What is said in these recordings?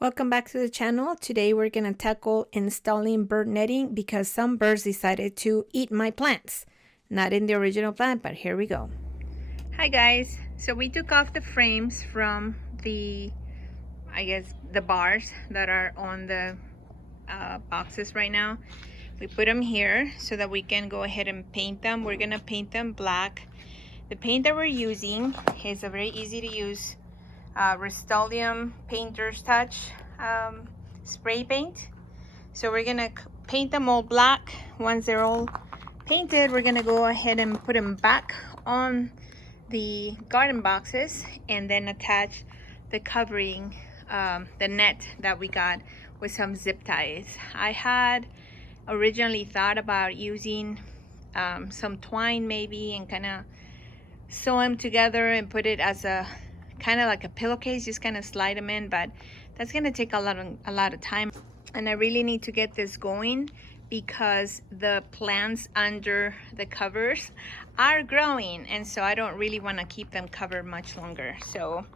Welcome back to the channel. Today we're going to tackle installing bird netting because some birds decided to eat my plants. Not in the original plant, but here we go. Hi guys. So we took off the frames from the bars that are on the boxes right now. We put them here so that we can go ahead and paint them. We're going to paint them black. The paint that we're using is a very easy to use Rust-Oleum Painter's Touch spray paint. So we're gonna paint them all black. Once they're all painted, we're gonna go ahead and put them back on the garden boxes and then attach the covering, the net that we got with some zip ties. I had originally thought about using some twine maybe and kind of sew them together and put it as a kind of like a pillowcase, just kind of slide them in, but that's going to take a lot of time, and I really need to get this going because the plants under the covers are growing, and so I don't really want to keep them covered much longer. So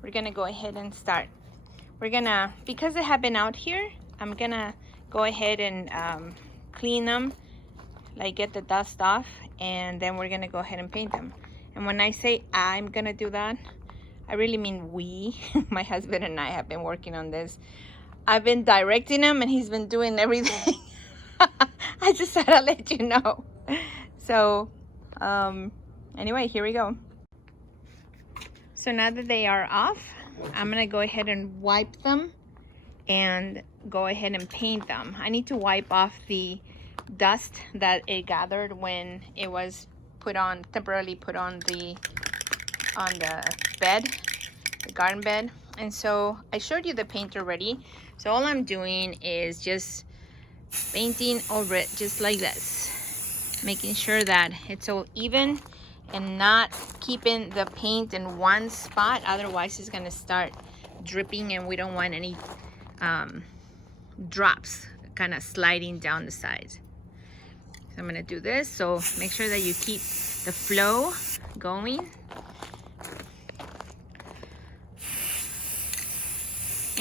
we're going to go ahead and start. We're gonna, because they have been out here, I'm gonna go ahead and clean them, like get the dust off, and then we're gonna go ahead and paint them. And when I say I'm gonna do that, I really mean we. My husband and I have been working on this. I've been directing him and he's been doing everything. I just thought I'd let you know. So anyway, here we go. So now that they are off, I'm gonna go ahead and wipe them and go ahead and paint them. I need to wipe off the dust that it gathered when it was temporarily put on the bed, the garden bed. And so I showed you the paint already, so all I'm doing is just painting over it just like this, making sure that it's all even and not keeping the paint in one spot, otherwise it's going to start dripping and we don't want any drops kind of sliding down the sides. So I'm going to do this, so make sure that you keep the flow going.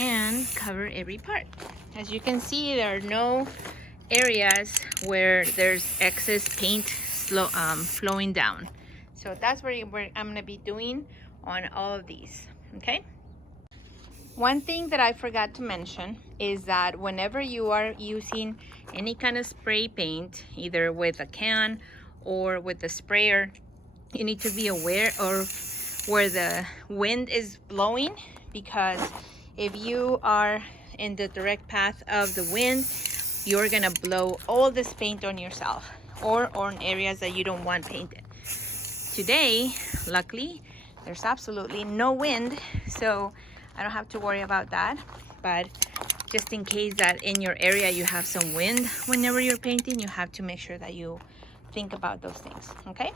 And cover every part. As you can see, there are no areas where there's excess paint flowing down. So that's where I'm going to be doing on all of these. Okay. One thing that I forgot to mention is that whenever you are using any kind of spray paint, either with a can or with the sprayer, you need to be aware of where the wind is blowing, because if you are in the direct path of the wind, you're gonna blow all this paint on yourself or on areas that you don't want painted. Today, luckily, there's absolutely no wind, so I don't have to worry about that. But just in case that in your area you have some wind whenever you're painting, you have to make sure that you think about those things, okay?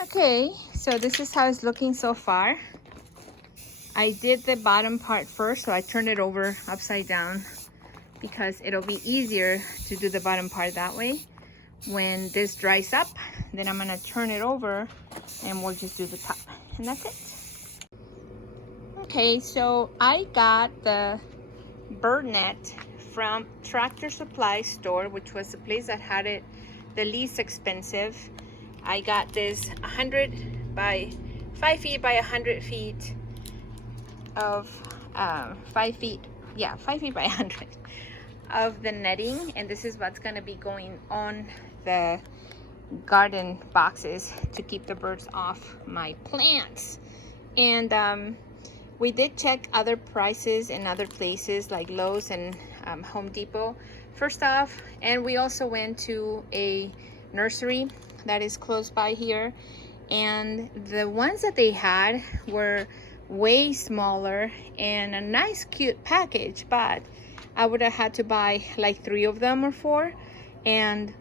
Okay, so this is how it's looking so far. I did the bottom part first, so I turned it over upside down because it'll be easier to do the bottom part that way. When this dries up, then I'm gonna turn it over and we'll just do the top, and that's it. Okay, so I got the bird net from Tractor Supply store, which was the place that had it the least expensive. I got this 100 by 5 feet by 100 feet of 5 feet by 100 of the netting, and this is what's going to be going on the garden boxes to keep the birds off my plants. And we did check other prices in other places like Lowe's and Home Depot first off, and we also went to a nursery that is close by here, and the ones that they had were way smaller and a nice cute package, but I would have had to buy like 3 of them or 4, and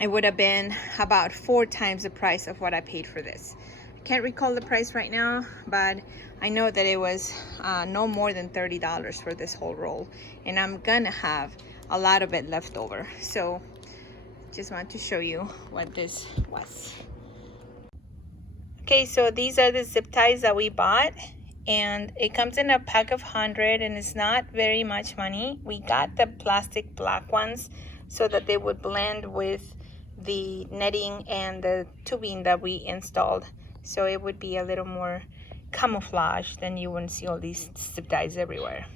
it would have been about 4 times the price of what I paid for this. I can't recall the price right now, but I know that it was no more than $30 for this whole roll, and I'm gonna have a lot of it left over. So just want to show you what this was. Okay, so these are the zip ties that we bought, and it comes in a pack of 100, and it's not very much money. We got the plastic black ones so that they would blend with the netting and the tubing that we installed, so it would be a little more camouflage, then you wouldn't see all these zip ties everywhere.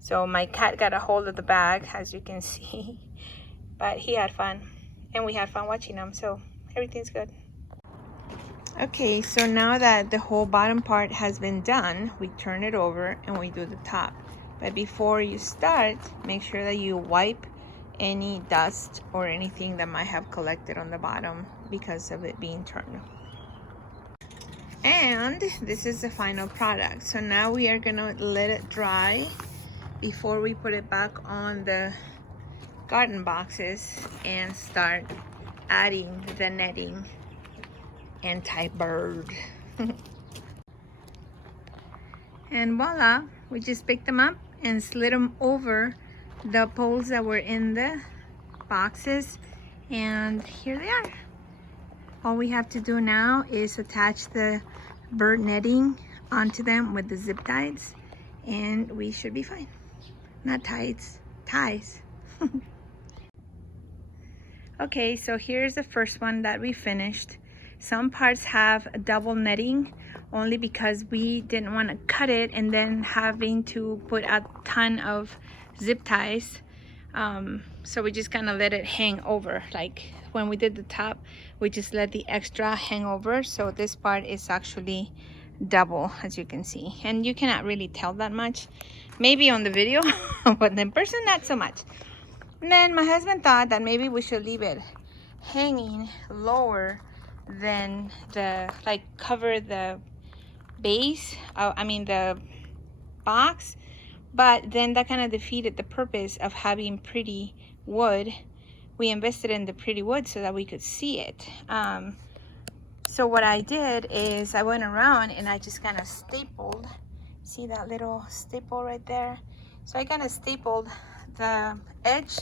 So my cat got a hold of the bag, as you can see, but he had fun and we had fun watching him, so everything's good. Okay, so now that the whole bottom part has been done, we turn it over and we do the top. But before you start, make sure that you wipe any dust or anything that might have collected on the bottom because of it being turned. And this is the final product. So now we are gonna let it dry before we put it back on the garden boxes and start adding the netting anti-bird. And voila, we just picked them up and slid them over the poles that were in the boxes, and here they are. All we have to do now is attach the bird netting onto them with the zip ties, and we should be fine. Not ties, ties. Okay, so here's the first one that we finished. Some parts have double netting only because we didn't want to cut it and then having to put a ton of zip ties. So we just kind of let it hang over. Like when we did the top, we just let the extra hang over. So this part is actually double, as you can see. And you cannot really tell that much. Maybe on the video, but in person, not so much. And then my husband thought that maybe we should leave it hanging lower than the, like, cover the base, the box, but then that kind of defeated the purpose of having pretty wood. We invested in the pretty wood so that we could see it. So what I did is I went around and I just kind of stapled. See that little staple right there? So I kind of stapled the edge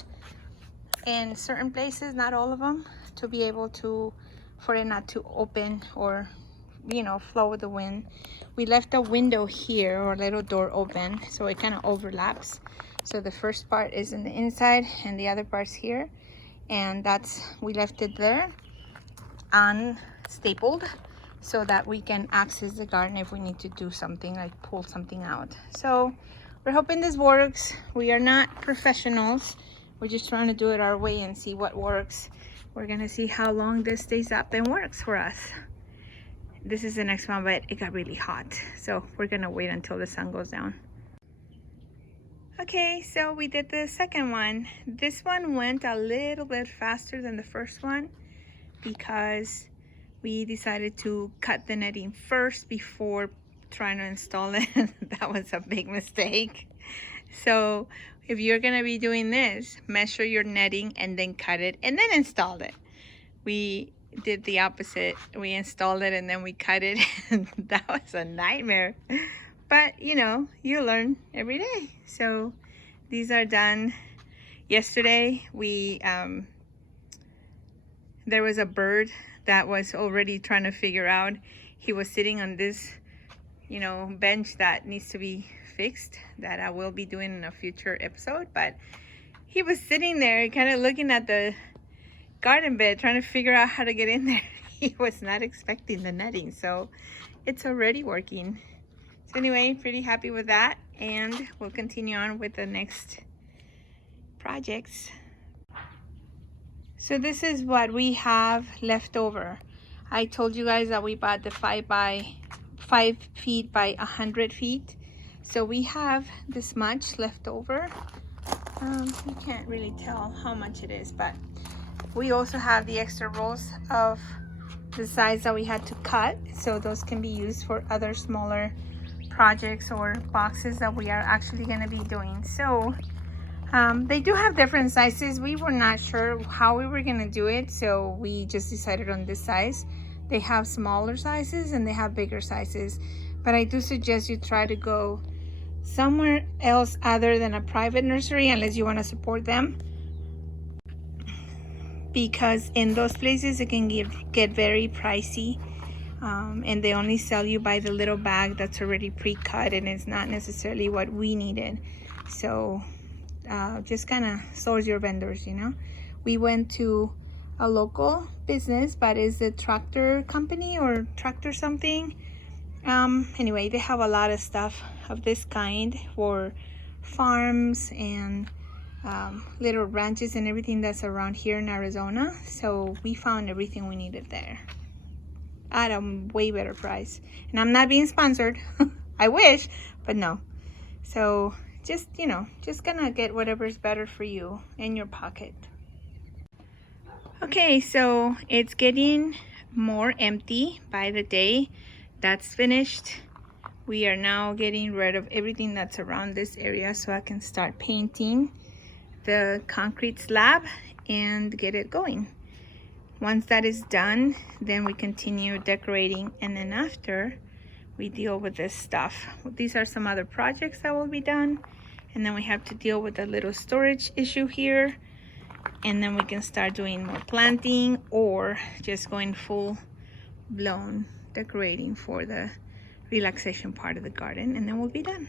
in certain places, not all of them, to be able to, for it not to open or, you know, flow with the wind. We left a window here, or a little door open, so it kind of overlaps. So the first part is in the inside and the other part's here, and that's, we left it there unstapled so that we can access the garden if we need to do something, like pull something out. So we're hoping this works. We are not professionals. We're just trying to do it our way and see what works. We're gonna see how long this stays up and works for us. This is the next one, but it got really hot, so we're gonna wait until the sun goes down. Okay, so we did the second one. This one went a little bit faster than the first one because we decided to cut the netting first before trying to install it. That was a big mistake. So if you're gonna be doing this, measure your netting and then cut it and then install it. We did the opposite. We installed it and then we cut it, and that was a nightmare. But you know, you learn every day. So these are done. Yesterday we there was a bird that was already trying to figure out. He was sitting on this, you know, bench that needs to be fixed, that I will be doing in a future episode. But he was sitting there kind of looking at the garden bed, trying to figure out how to get in there. He was not expecting the netting, so it's already working. So anyway, pretty happy with that, and we'll continue on with the next projects. So this is what we have left over. I told you guys that we bought the 5 feet by 100 feet. So we have this much left over. You can't really tell how much it is, but we also have the extra rolls of the size that we had to cut. So those can be used for other smaller projects or boxes that we are actually going to be doing. So they do have different sizes. We were not sure how we were going to do it, so we just decided on this size. They have smaller sizes and they have bigger sizes, but I do suggest you try to go somewhere else other than a private nursery unless you want to support them, because in those places it can get very pricey. And they only sell you by the little bag that's already pre-cut, and it's not necessarily what we needed. So just kind of source your vendors, you know. We went to a local business, but it's a tractor company or tractor something. Anyway, they have a lot of stuff of this kind for farms and little ranches and everything that's around here in Arizona. So we found everything we needed there at a way better price. And I'm not being sponsored. I wish, but no. So just, you know, just gonna get whatever's better for you in your pocket. Okay, so it's getting more empty by the day. That's finished. We are now getting rid of everything that's around this area so I can start painting the concrete slab and get it going. Once that is done, then we continue decorating, and then after we deal with this stuff. These are some other projects that will be done, and then we have to deal with a little storage issue here, and then we can start doing more planting or just going full blown decorating for the relaxation part of the garden, and then we'll be done.